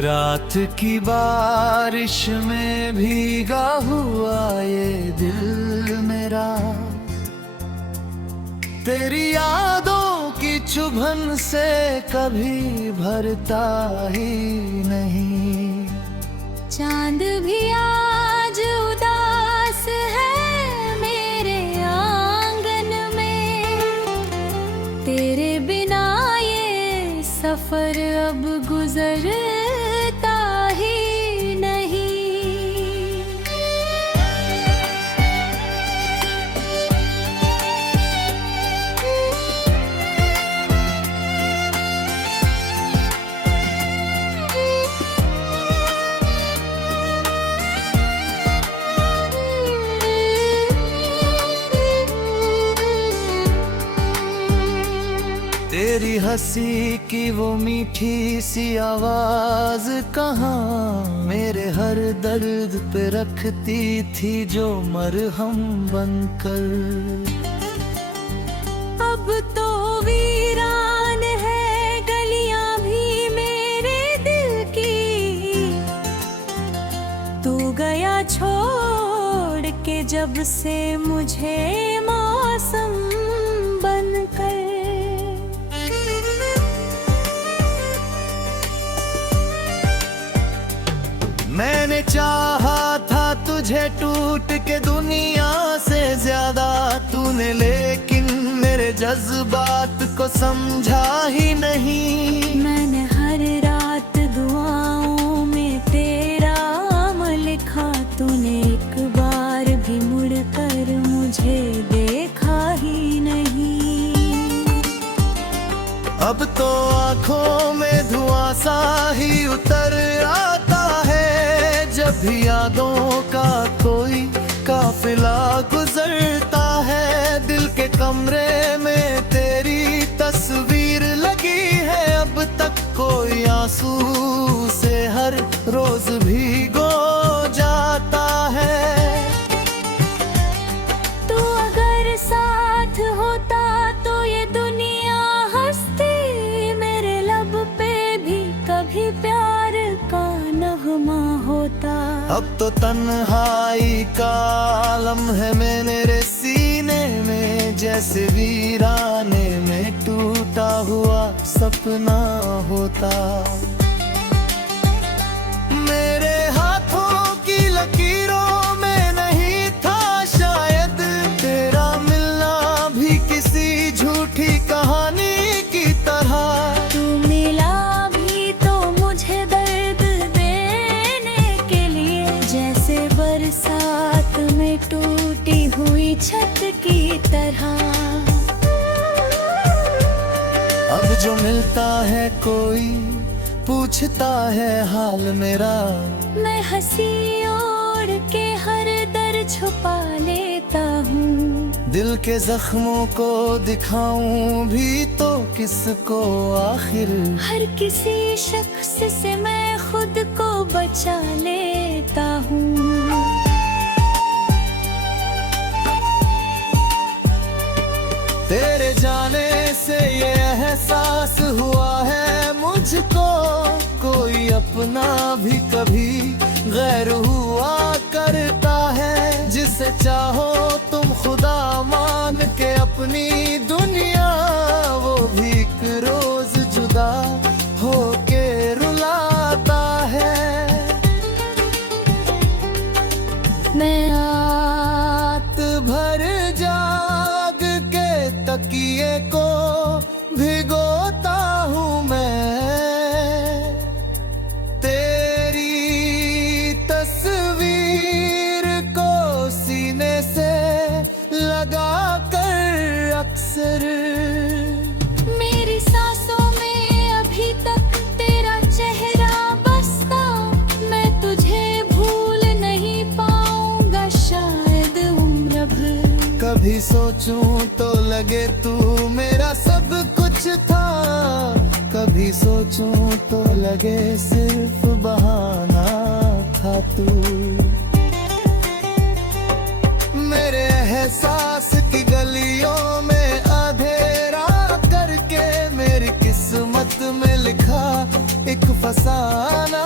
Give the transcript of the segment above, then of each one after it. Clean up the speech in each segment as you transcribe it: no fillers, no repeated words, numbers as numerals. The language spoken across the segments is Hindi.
रात की बारिश में भीगा हुआ ये दिल मेरा, तेरी यादों की चुभन से कभी भरता ही नहीं। चांद भी आज उदास है मेरे आंगन में, तेरे बिना ये सफर अब गुजरता ही नहीं। तेरी हंसी की वो मीठी सी आवाज कहाँ मेरे हर दर्द पे रखती थी जो मरहम बनकर। अब तो वीरान है गलियां भी मेरे दिल की, तू गया छोड़ के जब से मुझे मौसम बनकर। मैंने चाहा था तुझे टूट के दुनिया से ज्यादा तूने, लेकिन मेरे जज्बात को समझा ही नहीं। मैंने हर रात दुआओं में तेरा नाम लिखा, तूने एक बार भी मुड़कर मुझे देखा ही नहीं। अब तो आँखों में धुआं सा ही उतर आता है जब भी यादों का कोई काफिला गुजरता है। दिल के कमरे में तेरी तस्वीर लगी है, अब तक कोई आंसू से हर रोज भीगो जाता है। तू अगर साथ होता तो ये दुनिया हंसती, मेरे लब पे भी कभी प्यार का नगमा होता। अब तो तन्हाई का आलम है मेरे सीने में, जैसे वीराने में टूटा हुआ सपना होता। मेरे हाथों की लकीरों में नहीं था शायद तेरा मिलना भी किसी झूठी कहानी की तरह। तू मिला भी तो मुझे दर्द देने के लिए, जैसे बरसात में टूटी हुई छत की तरह। अब जो मिलता है कोई पूछता है हाल मेरा, मैं हंसी ओढ़ के हर दर छुपा लेता हूँ। दिल के जख्मों को दिखाऊं भी तो किसको आखिर। हर किसी शख्स से मैं खुद को बचा लेता हूँ। तेरे जाने से ये एहसास हुआ है मुझको, कोई अपना भी कभी गैर हुआ करता है। जिसे चाहो तुम खुदा मान के अपनी दुनिया, वो भी एक रोज जुदा होके रुलाता है। मैं रात भर जाग के तकिए को भिगोता हूँ मैं, तेरी तस्वीर को सीने से लगा कर अक्सर। मेरी सांसों में अभी तक तेरा चेहरा बसता, मैं तुझे भूल नहीं पाऊंगा शायद उम्र भर। कभी सोचूं तो लगे तू मेरा सब कुछ था, कभी सोचूं तो लगे सिर्फ बहाना था तू। मेरे एहसास की गलियों में अंधेरा करके मेरी किस्मत में लिखा एक फसाना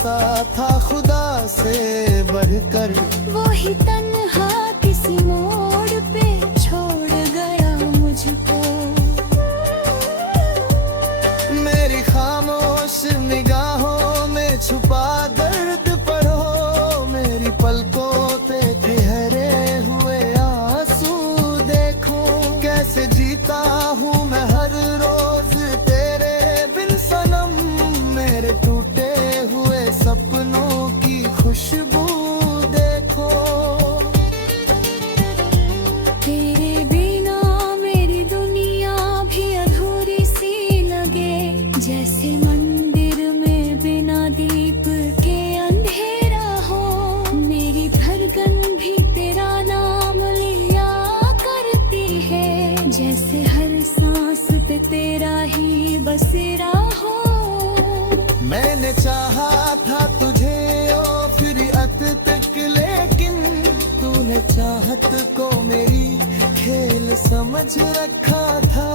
भरोसा था खुदा से बढ़कर। वो ही तन्हा किसी मोड़ पे छोड़ गया मुझको। मेरी खामोश निगाहों में छुपा दर्द पढ़ो, मेरी पलकों पे ठहरे हुए आंसू देखो। कैसे जीता हूँ मैं हर रोज तेरे बिन सनम, मेरे टूटे हुए सपनों की खुशबू देखो। तेरे बिना मेरी दुनिया भी अधूरी सी लगे, जैसे मंदिर में बिना दीप के अंधेरा हो। मेरी धड़कन भी तेरा नाम लिया करती है, जैसे हर सांस पे तेरा ही बसेरा हो। मैंने चाहा था तुझे ओ फिर अत तक, लेकिन तूने चाहत को मेरी खेल समझ रखा था।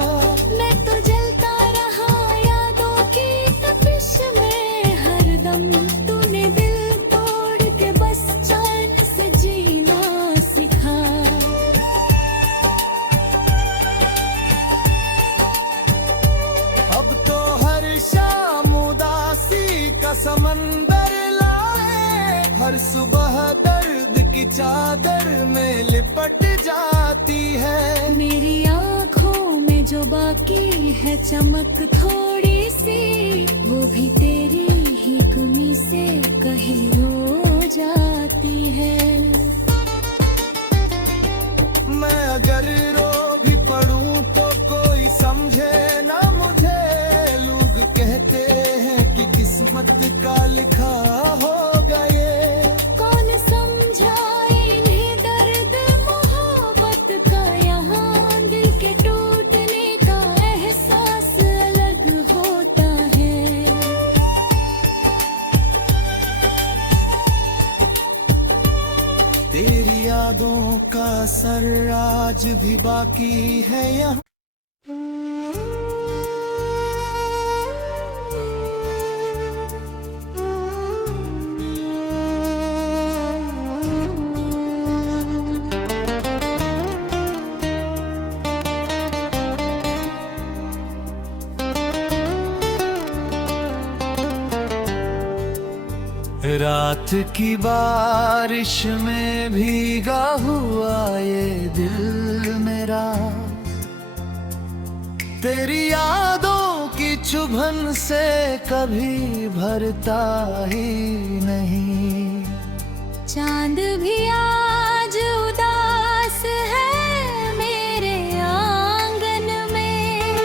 मैं तो जलता रहा यादों की तपिश में हरदम, तूने दिल तोड़ के बस चैन से जीना सिखा। अब तो हर शाम उदासी का समंदर लाए, हर सुबह दर्द की चादर में लिपट जाती है। मेरी आँखों में जो बाकी है चमक थोड़ी सी, वो भी तेरी ही कमी से कहीं रो जाती है। मैं अगर रो भी पड़ूं तो कोई समझे ना मुझे। लोग कहते हैं कि किस्मत का लिखा होगा ये। कौन समझाए इन्हें दर्द मोहब्बत का, यहाँ दिल के टूटने का एहसास अलग होता है। तेरी यादों का असर आज भी बाकी है यहाँ। रात की बारिश में भीगा हुआ ये दिल मेरा, तेरी यादों की चुभन से कभी भरता ही नहीं। चांद भी आज उदास है मेरे आंगन में,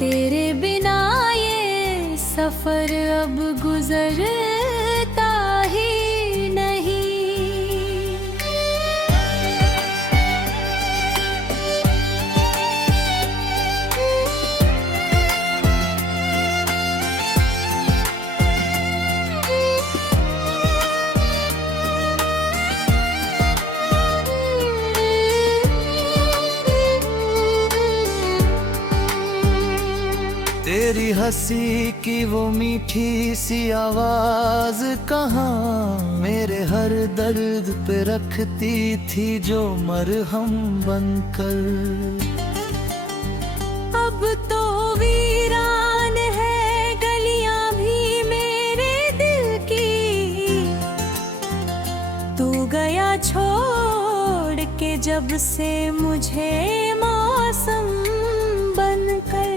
तेरे बिना ये सफर अब गुजरता ही नहीं। तेरी हंसी की वो मीठी सी आवाज कहाँ मेरे हर दर्द पे रखती थी जो मरहम बनकर। अब तो वीरान है गलियां भी मेरे दिल की, तू गया छोड़ के जब से मुझे मौसम बनकर।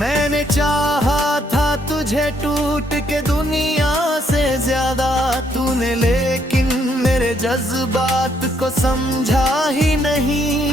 मैंने चाहा था तुझे टूट के दुनिया से ज्यादा, तूने लेकिन मेरे जज्बात को समझा ही नहीं।